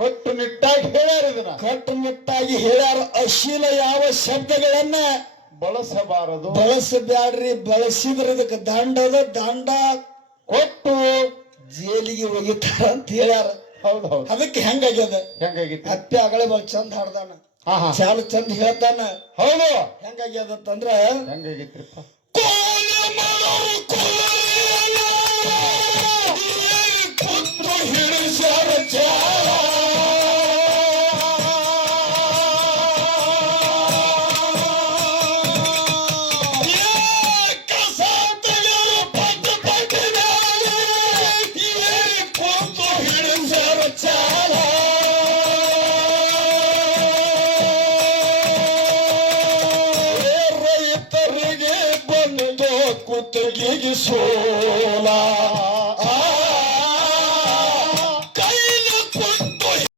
ಕಟ್ಟುನಿಟ್ಟಾಗಿ ಹೇಳ್ಯಾರ ಇದನ್ನ ಕಟ್ಟುನಿಟ್ಟಾಗಿ ಹೇಳ್ಯಾರ. ಅಶ್ಲೀಲ ಯಾವ ಶಬ್ದಗಳನ್ನ ಬಳಸಬ್ಯಾಡ್ರಿ. ಬಳಸಿದ್ರ ಇದಕ್ಕೆ ದಂಡದ ದಂಡ ಕೊಟ್ಟು ಜೈಲಿಗೆ ಒಗಿತಾರ ಅಂತ ಹೇಳ್ಯಾರ. ಹೌದೌದು. ಅದಕ್ಕೆ ಹೆಂಗಾಗ್ಯದ ಅಪ್ಪೆ ಅಗಳೆ ಬಲ್ ಚಂದ ಹಾಡ್ದಾನ, ಚಾಲು ಚಂದ ಹೇಳ್ತಾನ. ಹೌದು. ಹೆಂಗಾಗ್ಯದಂದ್ರ ಹೆಂಗಾಗಿತ್ರಿಪ್ಪ ರೈತರಿಗೆ ಬಂದು ಕುತ್ತಿಗೆಗೆ ಸೋಲ